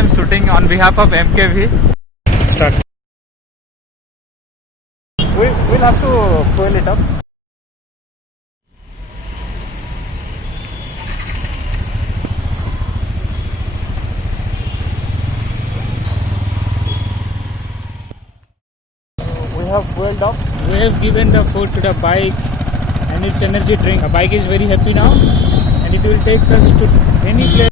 I'm shooting on behalf of MKV. Start. We'll have to coil it up. We have coiled up. We have given the food to the bike and its energy drink. The bike is very happy now and it will take us to any place.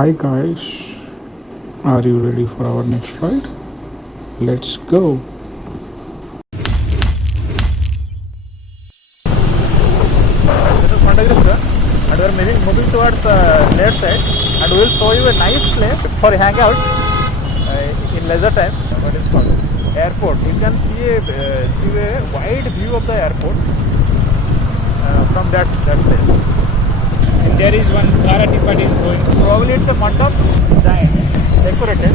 Hi guys, are you ready for our next ride? Let's go. This is Mandagiri, and we are moving towards left side, and we will show you a nice place for hangout in leisure time. What is called airport. You can see a wide view of the airport from that place. And there is one Bharati party is going. Probably it's a mandap giant, decorated.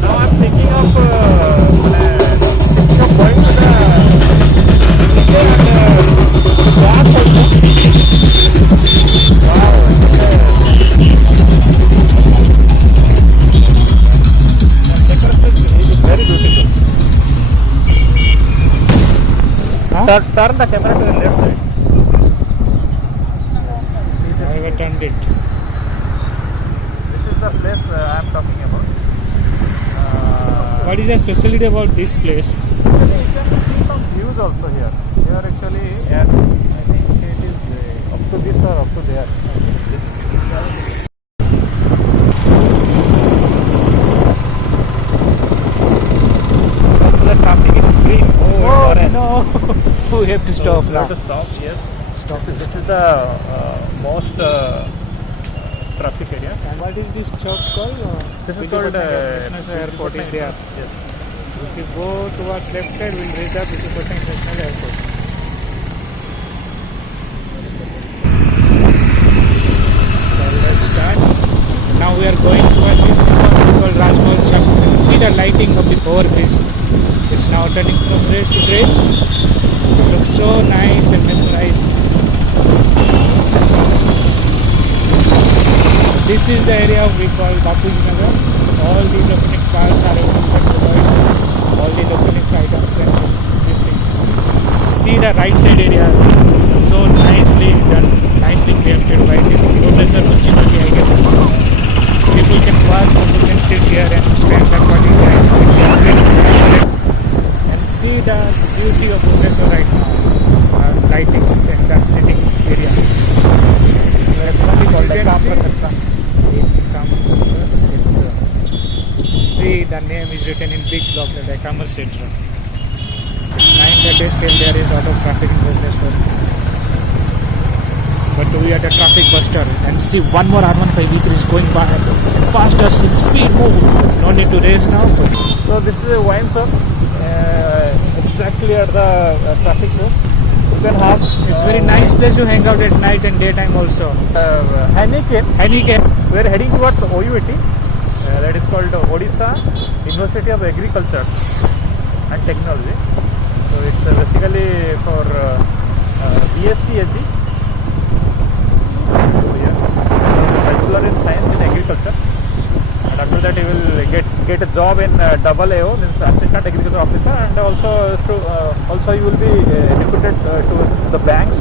Now I'm thinking of going to the walk also. Wow, decoration is very beautiful. Turn the camera to the left side. I have turned it. This is the place I am talking about. What is the specialty about this place? Actually, you can see some views also here. Here actually, I think it is up to this or up to there. Also the traffic is green. Oh no! We have to stop now. We have to stop, yes. Stop. This is the most traffic area. And what is this chowk called? This is called International Airport is there. Yes. If you go towards left side, we'll reach the Visakhapatnam International Airport. So let's start. Now we are going towards this called Rajmahal Chowk. You can see the lighting of the overbridge. It's now turning from red to grey. It looks so nice and mesmerizing. This is the area we call Bapuji Nagar. All the electronics cars are open for provides all the electronics items and these things. See the right side area, so nicely done, nicely created by this Professor Municipality, I guess. People can walk, people can sit here and spend the quality time with their friends and see the beauty of Professor right now. Lightings and the sitting area. See, the name is written in big block, the Ekamer Central. It's 9:30 still there is a lot of traffic in Bhubaneswar. But we are the traffic buster and see one more R15 vehicle is going by past us in speed move. No need to race now. So this is a wine shop exactly at the traffic road. You can have It's very nice place to hang out at night and daytime also. Heineken. We are heading towards OUET. That is called Odisha University of Agriculture and Technology. So it's basically for BSc AG. Bachelor in Science in Agriculture. And after that he will get a job in AAO, means Assistant Agriculture Officer, and also you will be recruited to the banks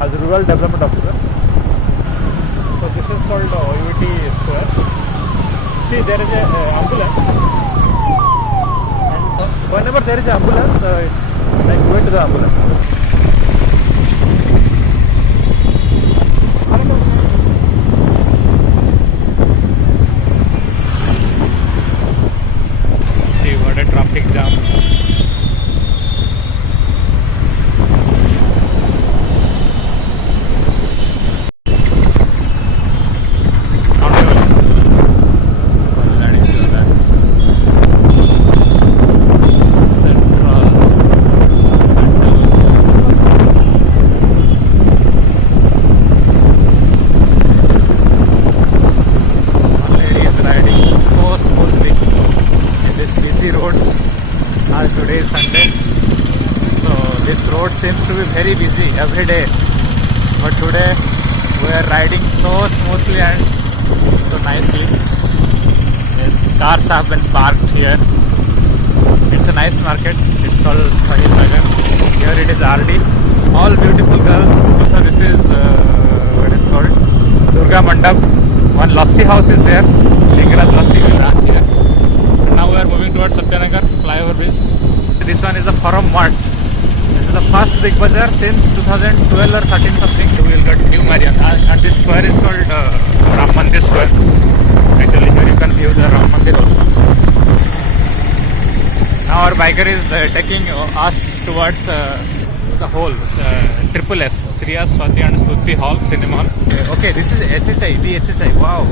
as Rural Development Officer. So this is called OUET Square. See, there is an ambulance, and whenever there is an ambulance, I go into the ambulance. See what a traffic jam. this road seems to be very busy every day, but today we are riding so smoothly and so nicely. Yes, cars have been parked here. It's a nice market. It's called Sahil Nagar. Here it is RD. All beautiful girls. Also this is what is called Durga Mandap. One lassi house is there. Lingaraj Lassi branch here. And now we are moving towards Satyanagar flyover bridge. This one is the Forum Mart. This is the first big bazaar since 2012 or 13 something. So we will get new Marian. And this square is called Ram Mandir Square. Actually here you can view the Ram Mandir also. Now our biker is taking us towards the hall, Triple S, Sriya Swati and Stuti Hall, Cinema Hall. Okay, this is HHI, the HHI. Wow,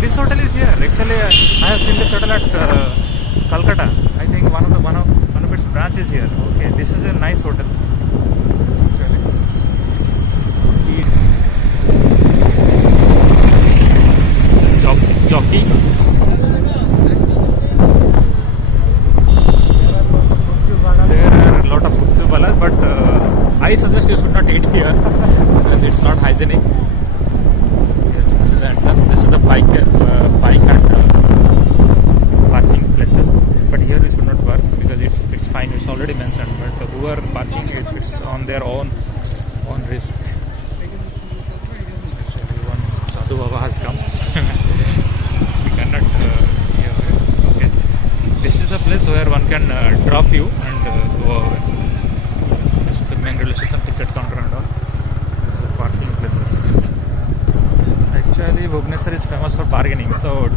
this hotel is here. Actually, I have seen this hotel at Calcutta. I think one of its branches here. Okay, this is a nice hotel. Actually. Jockey. There are a lot of Guptubalas, but I suggest you should not eat here because it's not hygienic. Yes, this is the entrance. This is the bike and parking places. But here we should not park because it's fine. It's already mentioned. But who are parking it's on their own risk. Actually, one Sadhu Baba has come. We cannot. Okay. This is the place where one can drop you and go away. This is the main railway station, ticket counter and all. This is the parking places. Actually, Bhubaneswar is famous for bargaining, so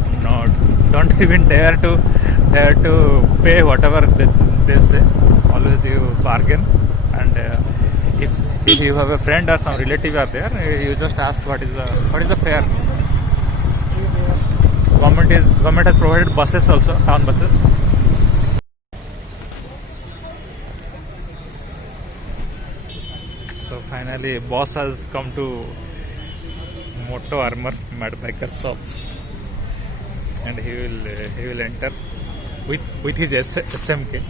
don't even dare to pay whatever they say. Always you bargain, and if you have a friend or some relative are there, you just ask what is the fare. Government has provided buses also, town buses. So finally, boss has come to Moto Armor Mad Biker shop, and he will enter with his SMK.